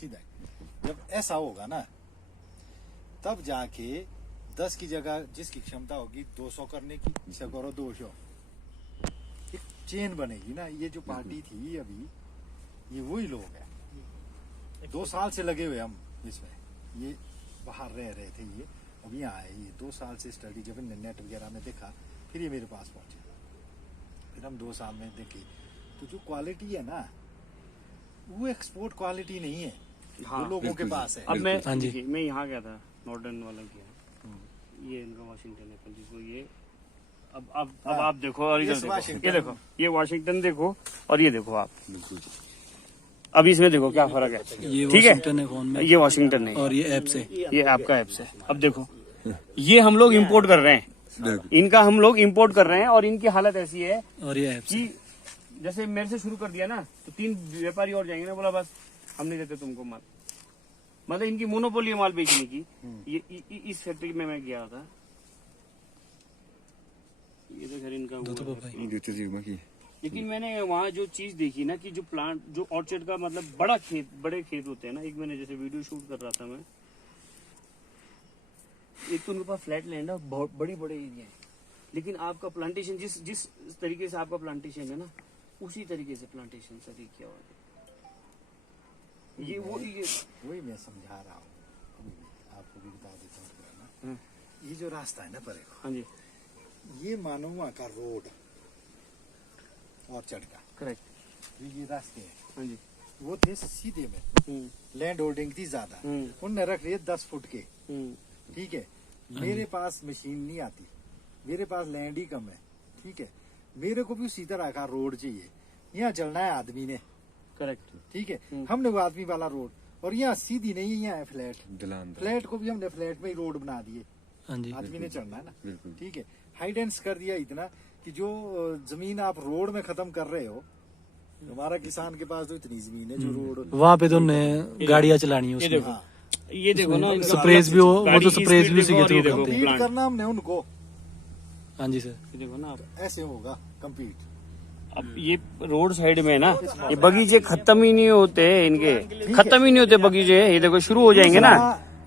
सीधा। जब ऐसा होगा ना तब जाके 10 की जगह जिसकी क्षमता होगी 200 करने की, इसे करो 200, एक चेन बनेगी ना। ये जो पार्टी थी अभी, ये वही लोग हैं, 2 साल से लगे हुए हम इसमें। ये बाहर रह रहे थे, ये अभी यहाँ आए, ये 2 साल से स्टडी, जब नेट वगैरह में देखा फिर ये मेरे पास पहुंचे। फिर हम 2 साल में देखे तो जो क्वालिटी है ना वो एक्सपोर्ट क्वालिटी नहीं है, हाँ, जो लोगों के पास है। अब मैं यहाँ गया था, नॉर्डर्न वाला गया, ये इनका वाशिंगटन एप्पल जिसको ये अब आप देखो, और इधर देखो, ये देखो, ये वाशिंगटन देखो, और ये देखो आप, अब इसमें देखो क्या फर्क है। ठीक है, ये वाशिंगटन है और ये ऐप से, ये आपका ऐप से। अब देखो ये हम लोग इम्पोर्ट कर रहे हैं, इनका हम लोग इम्पोर्ट कर रहे हैं, और इनकी हालत ऐसी है और ये ऐप कि जैसे मेरे से शुरू कर दिया ना तो 3 व्यापारी और जाएंगे ना, बोला बस हम नहीं देते तुमको माल, मतलब इनकी मोनोपोली है माल बेचने की। ये इस फैक्ट्री में मैं गया था, ये तो घर इनका हुआ है। लेकिन मैंने वहाँ जो चीज देखी ना कि जो प्लांट, जो ऑर्चर्ड का मतलब बड़े खेत होते हैं ना, एक मैंने जैसे वीडियो शूट कर रहा था मैं, एक तो उनके पास फ्लैट लैंड है, बहुत बड़ी एरिया है, लेकिन आपका प्लांटेशन जिस तरीके से आपका प्लांटेशन है ना, उसी तरीके से प्लांटेशन सभी किया हुआ है। ये वही मैं समझा रहा हूँ, आपको भी बता देता हूँ। ये जो रास्ता है ना परे, हाँ जी, ये मानो वहाँ का रोड ऑर्चर्ड का, करेक्ट, ये रास्ते हैं, हाँ जी, वो थे सीधे में, लैंड होल्डिंग थी ज्यादा, उनने रख लिए 10 फुट के। ठीक है, मेरे पास मशीन नहीं आती, मेरे पास लैंड ही कम है। ठीक है, मेरे को भी उसी तरह का रोड चाहिए, यहाँ चलना है आदमी ने, करेक्ट, ठीक है, हमने वो आदमी वाला रोड, और यहाँ सीधी नहीं है, यहाँ है फ्लैट, फ्लैट को भी हमने फ्लैट में ही रोड बना दिए, आदमी ने चढ़ना है ना। ठीक है, हाई डेंस कर दिया इतना कि जो जमीन आप रोड में खत्म कर रहे हो, हमारा किसान के पास तो इतनी जमीन है जो रोड वहाँ पे तो गाड़ियाँ चलानी है उसमें। हाँ, ये देखो ना, स्प्रेस भी वो तो स्प्रेस भी उसी के थ्रू करते हैं। कम्पीट करना हमने उनको। हाँ जी सर, ये देखो ना आप, ऐसे होगा कम्पीट। अब ये रोड साइड में है ना, ये बगीचे खत्म ही नहीं होते इनके, खत्म ही नहीं होते बगीचे। ये देखो शुरू हो जाएंगे ना,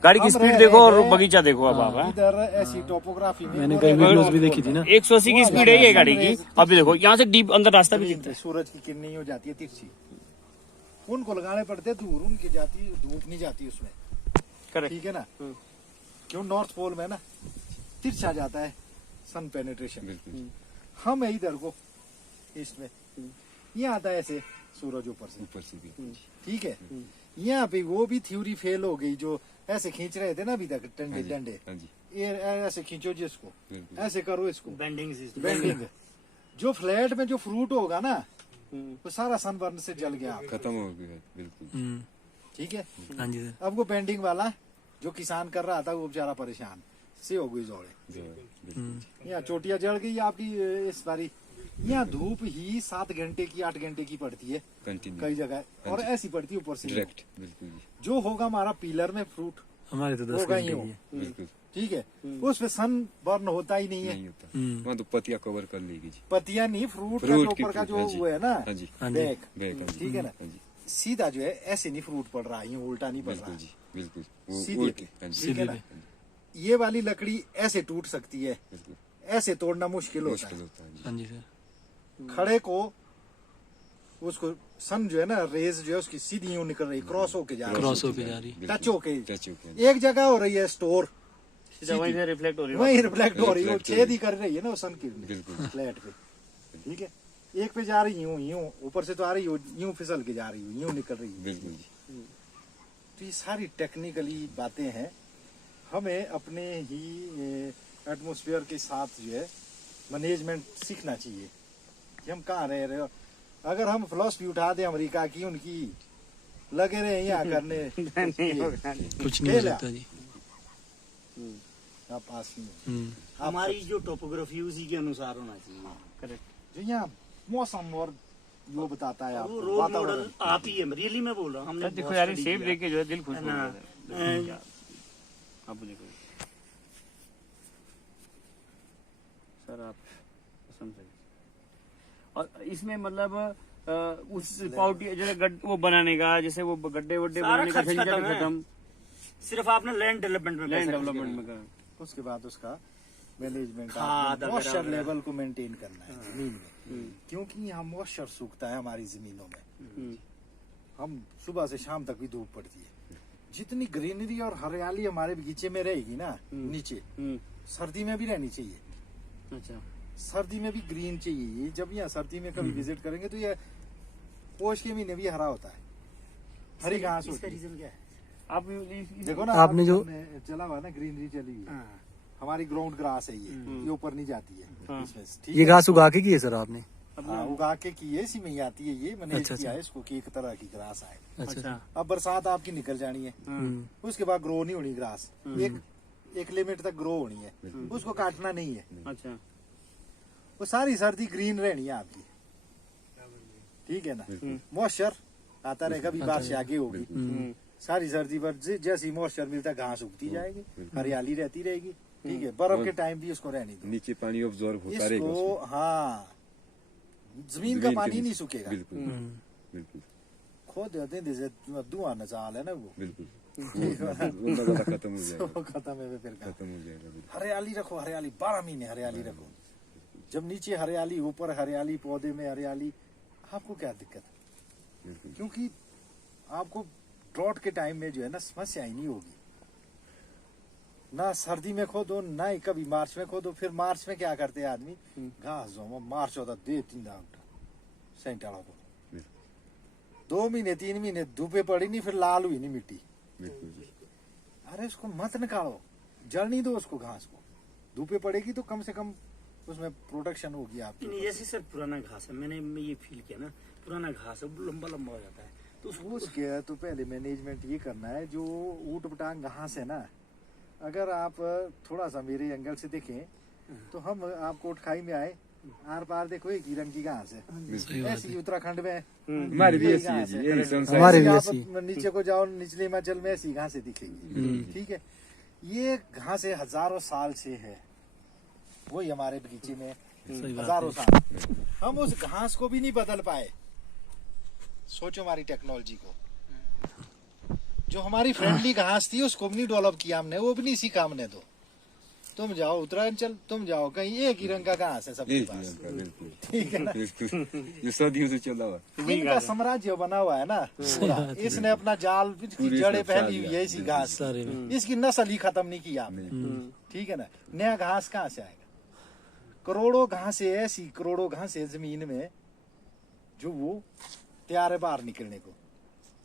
गाड़ी की स्पीड देखो और बगीचा देखो। अब आप इधर ऐसी टोपोग्राफी में मैंने कई वीडियोस भी देखी थी ना, 180 की स्पीड है ये गाड़ी की। अभी देखो यहाँ से डीप अंदर रास्ता भी दिखता है, सूरज की किरणें हो जाती है तिरछी, उनको लगाने पड़ते दूर, उनकी जाती धूप नहीं जाती उसमें। करेक्ट, ठीक है ना, क्यों नॉर्थ पोल में ना तिरछा जाता है सन पेनिट्रेशन। हम है इधर को ईस्ट में, यहाँ आता है ऐसे सूरज ऊपर से। ठीक है, यहाँ पे वो भी थ्योरी फेल हो गई, जो ऐसे खींच रहे थे ना अभी तक डंडे, ये ऐसे खींचो जी इसको, ऐसे करो इसको, बेंडिंग। जो फ्लैट में जो फ्रूट होगा ना वो सारा सनबर्न से जल गया, खत्म हो गया बिल्कुल। ठीक है, हाँ जी सर, अब वो बेंडिंग वाला जो किसान कर रहा था वो बेचारा परेशान से हो गई जोड़े। यहाँ चोटियां जल गई आपकी इस बारी। यहाँ धूप ही 7 घंटे की 8 घंटे की पड़ती है कई जगह, और ऐसी पड़ती है ऊपर से डायरेक्ट। बिल्कुल, जो होगा हमारा पिलर में फ्रूट हमारे तो 10 होगा घंटे ही ही हो। है। बिल्कुल ठीक है, उस पे सन बर्न होता ही नहीं है, नहीं होता, वहाँ तो पतिया कवर कर लेगी जी। पतियां नहीं, फ्रूट का फ्रूट ऊपर का जो वो है ना बैक, ठीक है ना, सीधा जो है ऐसे नहीं फ्रूट पड़ रहा है, उल्टा नहीं पड़ रहा, बिल्कुल सीधे। ठीक है ना, ये वाली लकड़ी ऐसे टूट सकती है, ऐसे तोड़ना मुश्किल होता है। हाँ जी सर, खड़े को उसको सन जो है ना, रेज जो है उसकी सीधी यूं निकल रही, क्रॉस होके जा रही, टच होके एक जगह हो रही है स्टोर, वहीं से रिफ्लेक्ट हो रही है, वहीं रिफ्लेक्ट हो रही है, वो छेद ही कर रही है ना वो सन किरण फ्लैट पे। ठीक है, एक पे जा रही यूं यूं, ऊपर से तो आ रही यूं फिसल के जा रही, यूं निकल रही है। तो ये सारी टेक्निकली बातें हैं, हमें अपने ही एटमॉस्फेयर के साथ जो है मैनेजमेंट सीखना चाहिए कि हम कहाँ रह रहे हो। अगर हम फिलॉसफी उठा दें अमेरिका की, उनकी लगे रहे यहाँ करने कुछ नहीं हो सकता जी। आप पास नहीं, हमारी जो टोपोग्राफी उसी के अनुसार होना चाहिए। करेक्ट, जो यहाँ मौसम और वो बताता है वो आपको रोल मॉडल वातावरण। आप ही है, रियली मैं बोल रहा हूँ। हमने देखो बहुत यार study शेप किया। देख के जो है दिल खुश हो है ना? जाता है। आप देखो सर, आप पसंद है। और इसमें मतलब उस पाउटी जैसे वो बनाने का, जैसे वो गड्ढे वड्ढे सारा बनाने का खर्च झंझट खत्म है। खत्म। सिर्फ आपने लैंड डेवलपमेंट में लैंड पैसा डेवलपमेंट में खर्च कर। उसके बाद उसका मैनेजमेंट खाद वगैरह मॉइस्चर वगैरह। लेवल को मेंटेन करना है जमीन में, क्योंकि यहाँ मॉइस्चर सूखता है हमारी जमीनों में। हम सुबह से शाम तक भी धूप पड़ती है। जितनी ग्रीनरी और हरियाली हमारे बगीचे में रहेगी ना नीचे, सर्दी में भी रहनी चाहिए। अच्छा, सर्दी में भी ग्रीन चाहिए। जब यहाँ सर्दी में कभी विजिट करेंगे तो ये पोष के महीने भी हरा होता है, हरी घास इसका होती है। रीजन क्या है? आप देखो ना, आपने जो चला हुआ है ना, ग्रीनरी चली हुई है। हाँ। हमारी ग्राउंड ग्रास है ये ऊपर नहीं जाती है हाँ। इसमें, ठीक ये है? घास उगा के की है सर आपने? हाँ, उगा के की है, इसी में ही आती है ये। मैंने अच्छा, किया अच्छा। है इसको कि एक तरह की ग्रास है। अच्छा, अब बरसात आपकी निकल जानी है, उसके बाद ग्रो नहीं होनी ग्रास, एक लिमिट तक ग्रो होनी है, उसको काटना नहीं है। अच्छा, वो सारी सर्दी ग्रीन रहनी है आपकी, ठीक है ना। मॉइस्चर आता रहेगा, भी बारिश आगे होगी सारी सर्दी पर। जैसे ही मॉइस्चर मिलता है घास उगती जाएगी, हरियाली रहती रहेगी, ठीक है। बर्फ के टाइम भी उसको रहने दो, नीचे पानी ऑब्जॉर्व होता रहेगा इसको। उसमें। हाँ, जमीन का जमीन के पानी नहीं नीचे। सूखेगा। बिल्कुल बिल्कुल खो देते हैं, जैसे धुआं नचाल है ना वो, बिल्कुल वो नजारा खत्म हो जाएगा, वो खत्म है फिर का। खत्म हो जाएगा बिल्कुल। हरियाली रखो, हरियाली 12 महीने हरियाली रखो। जब नीचे हरियाली, ऊपर हरियाली, पौधे में हरियाली, आपको क्या दिक्कत है? बिल्कुल। क्योंकि आपको ड्रॉट के टाइम में जो है ना समस्या ही नहीं होगी। ना सर्दी में खोदो, ना ही कभी मार्च में खोदो। फिर मार्च में क्या करते हैं आदमी, घास जो मार्च होता दे 3 सेंटाड़ा को 2 महीने 3 महीने धूपे पड़ी नहीं, फिर लाल हुई नहीं मिट्टी। बिल्कुल जी। अरे उसको मत निकालो, जल नहीं दो उसको, घास को। धूपे पड़ेगी तो कम से कम उसमें प्रोटेक्शन होगी आपकी। नहीं, जैसे सर पुराना घास है, मैंने ये फील किया ना, पुराना घास है वो लंबा लंबा हो जाता है, तो उसको उसके तो पहले मैनेजमेंट ये करना है, जो ऊट पटांग घास है ना, अगर आप थोड़ा सा मेरे एंगल से देखें तो हम आपको उठखाई में आए, आर पार देखो एक ही रंग की घास है, ऐसी ही उत्तराखंड में है। हमारी भी ऐसी है जी, यही संसार हमारे भी आप ऐसी। नीचे को जाओ, निचले हिमाचल में ऐसी घासें दिखेगी, ठीक है। ये घासें हजारों साल से है, वही हमारे बगीचे में हजारों साल। हम उस घास को भी नहीं बदल पाए। सोचो हमारी टेक्नोलॉजी को, जो हमारी फ्रेंडली घास थी उसको भी नहीं डेवलप किया हमने, वो भी नहीं सीखा हमने। तो तुम जाओ उत्तरांचल, तुम जाओ कहीं, एक ही रंग का घास है सबके एक ही पास, रंग का, बिल्कुल ठीक है ना। बिल्कुल। ये सदियों से चला हुआ। इनका साम्राज्य बना हुआ है ना पूरा। इसने अपना जाल की पूरी जड़ें सब फैली सारी हुई है इसी घास सारे में। की। इसकी नस्ल ही खत्म नहीं की आपने, ठीक है ना। नया घास कहाँ से आएगा? करोड़ों घासें ऐसी, करोड़ों घासें जमीन में जो वो तैयार है बाहर निकलने को।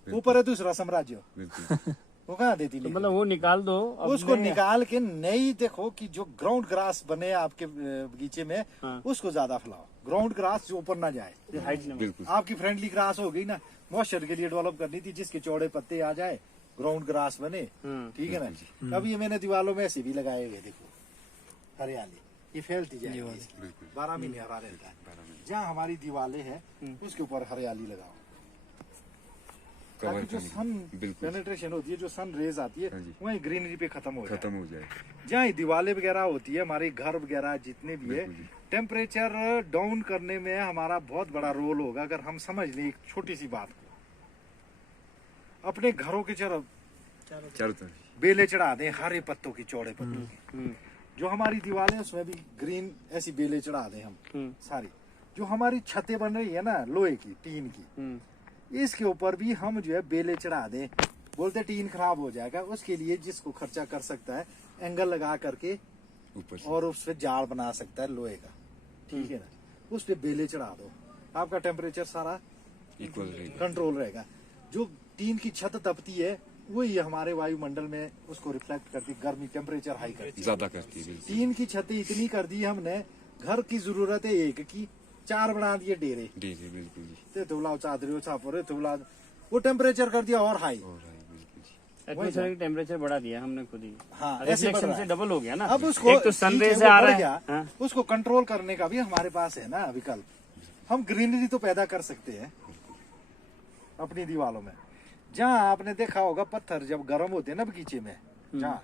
ऊपर है दूसरा साम्राज्य, बिल्कुल वो कहाँ देती तो निकलने? मतलब वो निकाल दो उसको निकाल के नई देखो कि जो ग्राउंड ग्रास बने आपके बगीचे में, हाँ। उसको ज्यादा फैलाओ। ग्राउंड ग्रास जो ऊपर ना जाए, हाइट में। बिल्कुल आपकी फ्रेंडली ग्रास हो गई ना, मॉइस्चर के लिए डेवलप करनी थी, जिसके चौड़े पत्ते आ जाए, ग्राउंड ग्रास बने, ठीक है ना। अभी ये मैंने दीवारों में ऐसे भी लगाए हुए, देखो हरियाली ये फैलती जाएगी, 12 महीने हरा रहता है। जहाँ हमारी दीवारें हैं उसके ऊपर हरियाली लगाओ, कवर ताकि जो सन बिल्कुल पेनिट्रेशन होती है, जो सन रेज आती है, हाँ जी। वही ग्रीनरी पे खत्म हो जाए। खत्म हो जाए। जहाँ दीवारें वगैरह होती है, हमारे घर वगैरह जितने भी है, बिल्कुल जी। टेम्परेचर डाउन करने में हमारा बहुत बड़ा रोल होगा। अगर हम समझ लें एक छोटी सी बात को, अपने घरों के तरफ चारों तरफ बेले चढ़ा दें हरे पत्तों की, चौड़े पत्तों की। जो हमारी दीवारें उसमें भी ग्रीन ऐसी बेले चढ़ा दें हम सारी। जो हमारी छतें बन रही है ना लोहे की, टीन की, इसके ऊपर भी हम जो है बेले चढ़ा दें। बोलते टीन खराब हो जाएगा, उसके लिए जिसको खर्चा कर सकता है एंगल लगा करके ऊपर से और उस पे जाल बना सकता है लोहे का, ठीक है ना। उस पे बेले चढ़ा दो, आपका टेम्परेचर सारा इक्वल रहेगा। कंट्रोल रहेगा। जो टीन की छत तपती है वही हमारे वायुमंडल में उसको रिफ्लेक्ट करती, गर्मी टेम्परेचर हाई करती है। ज्यादा करती है बिल्कुल। टीन की छतें इतनी कर दी हमने, घर की जरूरत है एक की, 4 बना दिए डेरे, डेरे बिल्कुल जी। ते तुला चादरी छापोरे तुला, वो टेम्परेचर कर दिया और हाई। और है बिल्कुल जी। एटमॉस्फेयर की टेम्परेचर बढ़ा दिया हमने खुद ही। हाँ, और ऐसे बढ़ रिफ्लेक्शन रहा से है। डबल हो गया ना। अब उसको एक तो सन ठीक है, रे वो से आ बढ़ रहा गया, है। हाँ। उसको कंट्रोल करने का भी हमारे पास है ना विकल्प। हम ग्रीनरी तो पैदा कर सकते हैं अपनी दीवारों में। जहाँ आपने देखा होगा पत्थर जब गर्म होते हैं ना बगीचे में, जहाँ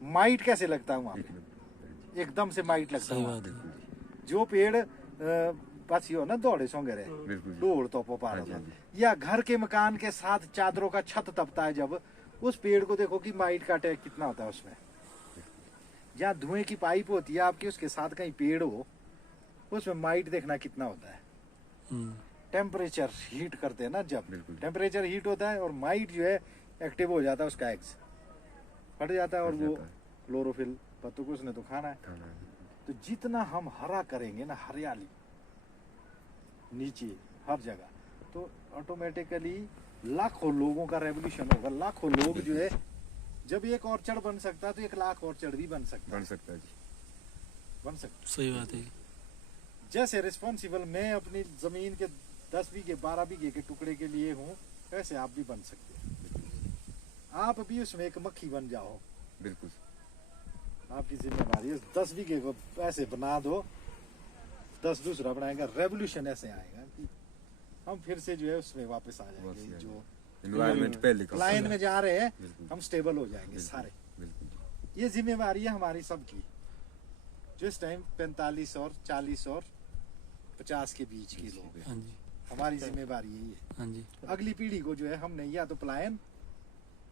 माइट कैसे लगता है वहां पे, एकदम से माइट लगता है वहाँ पे। जो पेड़ पास हो ना दौड़े सोंगे रहे बिल्कुल जी। डोल तो पारा हाँ जी, या घर के मकान के साथ चादरों का छत तपता है जब उस पेड़ को देखो कि माइट का अटैक कितना होता है उसमें। जहाँ धुएं की पाइप होती है आपकी उसके साथ कहीं पेड़ हो उसमें माइट देखना कितना होता है। टेम्परेचर हीट करते हैं ना जब बिल्कुल। टेम्परेचर हीट होता है और माइट जो है एक्टिव हो जाता है उसका एग्स फट जाता है और फट वो जाता है। क्लोरोफिल पत्तों को उसने तो खाना है। खाना है। तो जितना हम हरा करेंगे ना हरियाली नीचे हर जगह तो ऑटोमेटिकली लाखों लोगों का रेवोल्यूशन होगा। लाखों लोग जो है जब एक ऑर्चर्ड बन सकता है तो 1 लाख ऑर्चर्ड भी बन सकता बन है। सकता है जी। बन सकता सही बात है। जैसे रिस्पॉन्सिबल मैं अपनी जमीन के 10 बीघे 12 बीघे के टुकड़े के लिए हूँ वैसे आप भी बन सकते हैं। आप भी उसमें एक मक्खी बन जाओ। बिल्कुल। आपकी जिम्मेदारी है 10 बीघे को ऐसे बना दो 10 दूसरा बनाएगा। रेवोल्यूशन ऐसे आएगा कि हम फिर से जो है उसमें वापस आ जाएंगे। जो एनवायरनमेंट पहले का लाइन में जा रहे हैं बिल्कुल। हम स्टेबल हो जाएंगे बिल्कुल। सारे। बिल्कुल जी। ये जिम्मेवारी है हमारी सबकी जो इस टाइम 45 और 40 और 50 के बीच के लोग हैं। हाँ जी, हमारी जिम्मेवारी यही है। हाँ जी। अगली पीढ़ी को जो है हमने या तो पलायन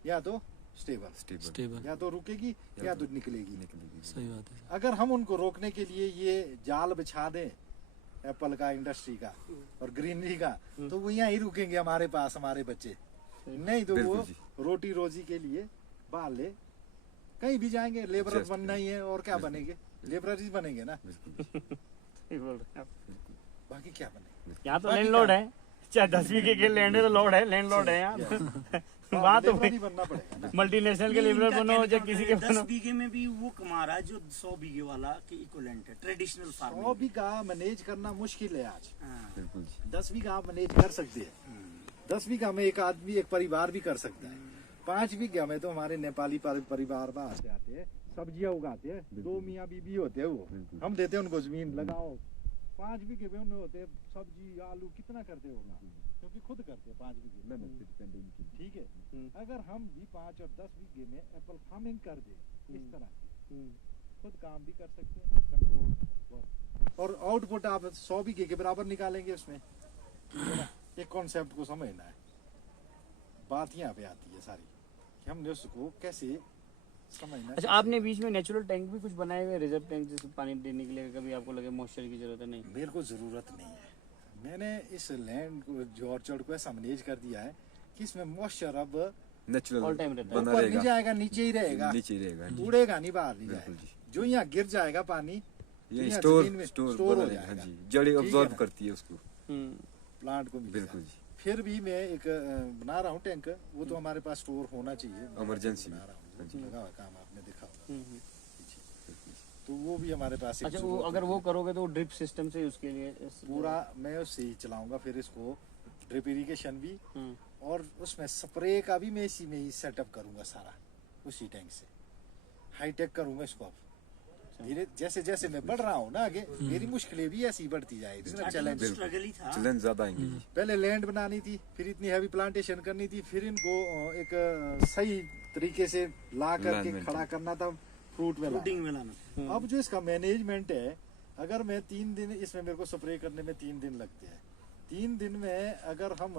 या तो स्टेबल स्टेबल स्टेबल। या तो रुकेगी या तो निकलेगी। निकलेगी। सही बात है। अगर हम उनको रोकने के लिए ये जाल बिछा दें एप्पल का इंडस्ट्री का और ग्रीनरी का तो वो यहाँ ही रुकेंगे हमारे पास हमारे बच्चे। नहीं तो वो बिल्कुल जी। रोटी रोजी के लिए बाहर ले कहीं भी जाएंगे। लेबर Just बनना ही है और क्या बिल्कुल। बनेंगे लेबर ही बनेंगे ना। बिल्कुल। सही बोल रहे हैं आप। बाकी क्या बनेंगे। यहाँ तो बाकी लैंडलॉर्ड क्या? है चाहे 10 बीघे के लैंड है तो लॉर्ड है लैंडलॉर्ड है यहाँ। वहाँ तो लेबर ही बनना पड़ेगा ना। मल्टीनेशनल के लेबर बनो चाहे किसी के 10 बनो। बीघे में भी वो कमा रहा है जो 100 बीघे वाला के इक्विवेलेंट है ट्रेडिशनल 100 फार्मिंग। बीघा मैनेज करना मुश्किल है आज। बिल्कुल जी। 10 बीघा आप मैनेज कर सकते हैं। 10 बीघा में एक आदमी एक परिवार भी कर सकता है। 5 बीघा में तो हमारे नेपाली परिवार बाहर से आते हैं सब्जियां उगाते हैं। 2 मियाँ बीबी होते हैं वो बिल्कुल। हम देते हैं उनको जमीन लगाओ। 5 बीघे में उन्हें होते हैं सब्जी आलू कितना करते होगा क्योंकि खुद करते हैं 5 बीघे में। ठीक है अगर हम भी 5 और 10 बीघे में एप्पल फार्मिंग कर दे इस तरह की खुद काम भी कर सकते हैं कंट्रोल और आउटपुट आप 100 बीघे के बराबर निकालेंगे उसमें। एक कॉन्सेप्ट को समझना है। बात यहाँ पे आती है सारी कि हमने उसको कैसे समझना। अच्छा आपने बीच में नेचुरल टैंक भी कुछ बनाए हुए रिजर्व टैंक जैसे पानी देने के लिए कभी आपको लगे मॉइस्चर की जरूरत है नहीं? मेरे को जरूरत नहीं है। मैंने इस लैंड को जो ऑर्चर्ड को ऐसा मैनेज कर दिया है कि इसमें मॉइस्चर अब नेचुरल All time रहता है। बना ऊपर नहीं रहेगा। जाएगा नीचे ही रहेगा नीचे ही रहेगा। उड़ेगा नहीं बाहर नहीं बिल्कुल जाएगा। जो यहाँ गिर जाएगा पानी ये यहाँ स्टोर जमीन में स्टोर स्टोर बना हो रहेगा। हाँ जाएगा। जी। जड़ें ठीक है ऑब्जॉर्व ना? करती है उसको। प्लांट को मिलेगा। बिल्कुल जी। फिर भी मैं एक बना रहा हूँ टैंक। वो तो हमारे पास स्टोर होना चाहिए। Emergency बना में। रहा हूँ हाँ जी। लगा हुआ काम आपने देखा होगा पीछे। तो वो भी हमारे पास एक अच्छा वो जरूरत अगर है। वो करोगे तो ड्रिप सिस्टम से उसके लिए पूरा मैं उससे ही चलाऊंगा। फिर इसको ड्रिप इरिगेशन भी हम्म, और उसमें स्प्रे का भी मैं इसी में ही सेटअप करूंगा सारा उसी टैंक से। हाईटेक करूंगा इसको अब धीरे जैसे जैसे मैं बढ़ रहा हूँ ना आगे मेरी मुश्किलें भी ऐसी बढ़ती जाएगी ना। चैलेंज स्ट्रगल ही था। चैलेंज ज्यादा आएंगे जी। पहले लैंड बनानी थी फिर इतनी हैवी प्लांटेशन करनी थी फिर इनको एक सही तरीके से ला करके Alignment। खड़ा करना था फ्रूट में फ्रूटिंग लाना। में लाना। अब जो इसका मैनेजमेंट है अगर मैं 3 दिन इसमें मेरे को स्प्रे करने में 3 दिन लगते हैं। 3 दिन में अगर हम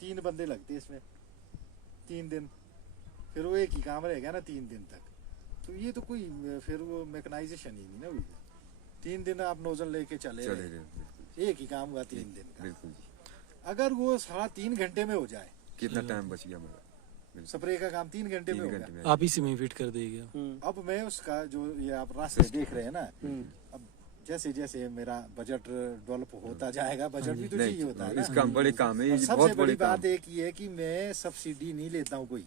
3 बंदे लगते हैं इसमें 3 दिन फिर वो एक ही काम रहेगा ना 3 दिन तक। तो ये तो कोई फिर वो मैकेनाइजेशन ही नहीं ना हुई। 3 दिन आप नोजल लेके चले चले रहे। गए। बिल्कुल एक ही काम हुआ 3 दिन का। बिल्कुल जी। अगर वो सारा 3 घंटे में हो जाए कितना टाइम बच गया हमारा? स्प्रे का काम 3 घंटे में 3 हो घंटे गया। में। आप ही से में फिट कर देगा। अब मैं उसका जो ये आप रास्ते देख रहे हैं ना अब जैसे जैसे मेरा बजट डेवलप होता जाएगा बजट भी तो चाहिए होता है नहीं, ना। इसका बड़े काम है। और ये सबसे बहुत बड़ी बड़े बात काम। एक ही है कि मैं सब्सिडी नहीं लेता हूँ कोई।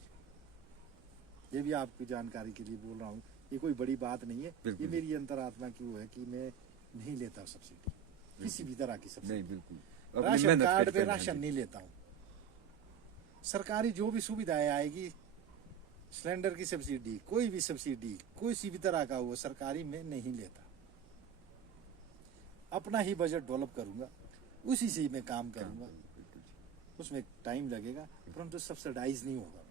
ये भी आपकी जानकारी के लिए बोल रहा हूँ। ये कोई बड़ी बात नहीं है। ये बिल्कुल। मेरी अंतरात्मा की वो है कि मैं नहीं लेता सब्सिडी किसी भी तरह की सब्सिडी। नहीं बिल्कुल। अपनी राशन मेहनत कार्ड करके पे करना राशन है। नहीं लेता हूँ। सरकारी जो भी सुविधाएं आएगी सिलेंडर की सब्सिडी कोई भी सब्सिडी कोई सी भी तरह का वो सरकारी में नहीं लेता। अपना ही बजट डेवलप करूंगा उसी से ही मैं काम करूंगा। उसमें टाइम लगेगा परंतु सब्सिडाइज नहीं होगा।